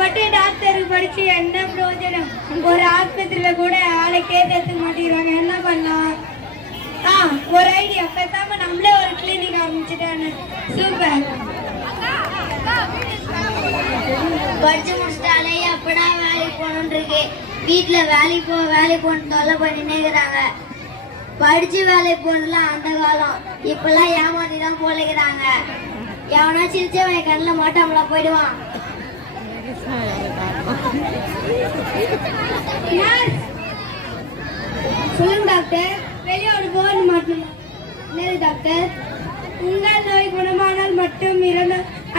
கஷ்டப்பட்டு டாக்டருக்கு படிச்சு என்ன பிரயோஜனம்? ஒரு ஆஸ்பத்திரியில கூட ஆளை கேட்கறதுக்கு மாட்டேங்கிறாங்க. என்ன பண்ணலாம்? ஒரு ஐடியா, பேசாம நம்மளே ஒரு கிளினிக் ஆரம்பிச்சுட்டானு. சூப்பர். படிச்சு முடிச்சிட்டாலே எப்படா வேலைக்கு போகணுன்னு இருக்கு. வீட்டுல வேலைக்கு போன்னு தொல்லை பண்ணினே இருக்கிறாங்க. படிச்சு வேலைக்கு போனதுலாம் அந்த காலம். இப்பெல்லாம் ஏமாத்தி தான் போலிக்கிறாங்க. எவனா சிரிச்சவன் கண்ணில் மாட்டாமலா போயிடுவான். சொல்லுங்க டாக்டர். வெளியோடு போக மாட்டோம். டாக்டர், உங்கள் நோய் குணமானால் மட்டும்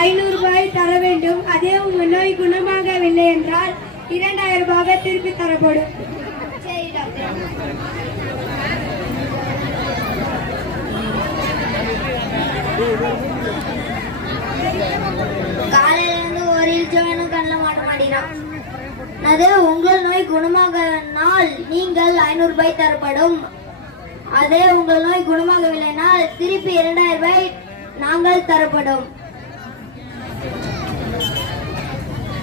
500 ரூபாய் தர வேண்டும். அதே உங்கள் நோய் குணமாகவில்லை என்றால் 2000 ரூபாய் திருப்பி தரப்படும். சரி டாக்டர். காலையில இருந்து ஒரு இல்ச்சவனும் கண்ணில் மாட்ட மாட்டேங்கிறான். அது உங்கள் நோய் குணமாகனால் நீங்கள் 500 ரூபாய் தரப்படும். அதே உங்கள் நோய் குணமாகவில்லைனால் திருப்பி 2000 ரூபாய் நாங்கள் தரப்படும்.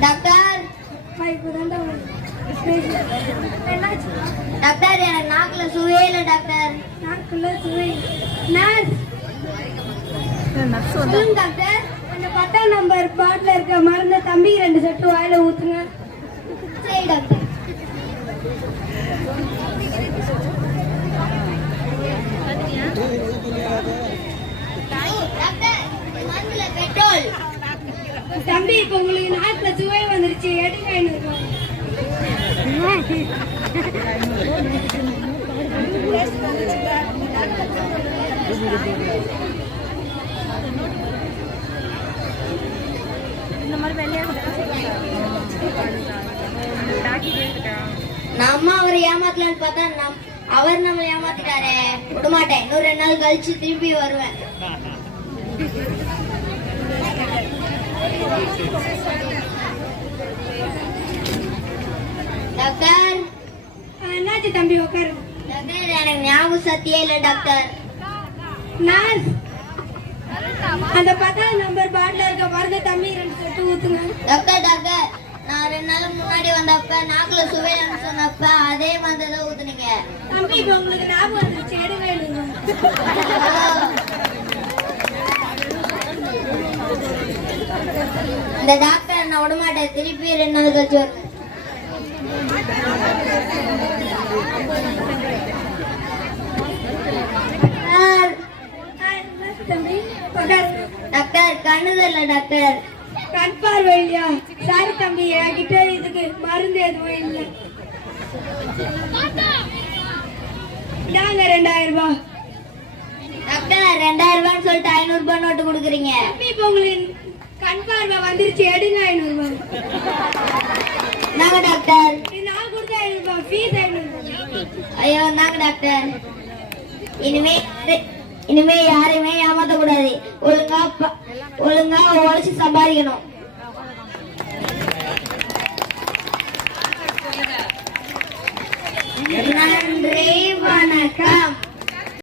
டாக்டர், டாக்டர் எனக்கு நாக்குல சுவையே இல்லை டாக்டர். நாக்குல சுவை. நர்ஸ், சொல்லுங்க டாக்டர். அந்த 10ஆம் நம்பர் பாட்டில் இருக்க மருந்த தம்பி 2 சொட்டு வாயில ஊத்துங்க. சரி டாக்டர். பெட்ரோல் தம்பி, இப்ப உங்களுக்கு நாக்குல சுவை வந்துருச்சு. எடுங்க 500 ரூபாய். நம்ம அவர் ஏமாத்தலான்னு பார்த்தா அவர் நம்ம ஏமாத்திட்டாரே. விடமாட்டேன். இன்னும் 2 நாள் கழிச்சு திருப்பி வருவேன். டாக்டர், என்னாச்சு தம்பி? உட்காரு. டாக்டர், எனக்கு ஞாபகம் சத்தியே இல்லை டாக்டர். நர்ஸ், அந்த 10ஆம் நம்பர் பாட்டில் இருக்க மருந்த தம்பி 2 சொட்டு ஊத்துங்க. டாக்டர், டாக்டர், நான் 2 நாள் முன்னாடி வந்தப்ப நாக்குல சுவையிலன்னு சொன்னப்ப அதே மாதிரி தான் ஊத்துனீங்க. தம்பி, இப்ப உங்களுக்கு ஞாபகம் வந்துருச்சு. எடுங்க 500 ரூபாய். இந்த டாக்டர் நான் விடமாட்டேன். திருப்பி 2 நாள் கழிச்சு வருவேன். டாக்டர், கண்ணுதல்ல டாக்டர். கண் பார்வை இல்லையா? சாரி தம்பி, என்கிட்ட இதுக்கு மருந்து எதுவும் இல்லை. இதாங்க 2000 ரூபாய். டாக்டர், 2000 ரூபான்னு சொல்லிட்டு 500 ரூபாய் நோட்டு கொடுக்குறீங்க. இப்ப உங்களுக்கு கண் பார்வை வந்துருச்சு. எடுங்க 500 ரூபாய். நாங்க டாக்டர். நான் கொடுத்த 500 ரூபாய் ஃபீஸ் 500 ரூபாய். ஐயோ, நாங்க டாக்டர். இனிமே யாரையுமே ஏமாத்த கூடாது. ஒழுங்கா உழைச்சு சம்பாதிக்கணும். நன்றி, வணக்கம்.